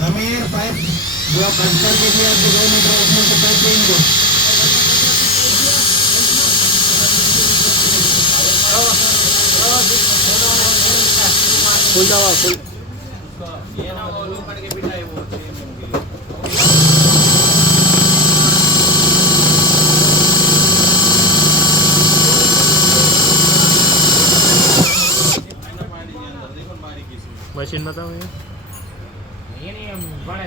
जमीन पाइप जो कट करके दिया आपको 2 मीटर उसमें से पाइप ले इनको फुल दवा फुल ये ना वो लोग करके बिठाए वो चेन के लिए मशीन बताओ ये ये नहीं हम बड़े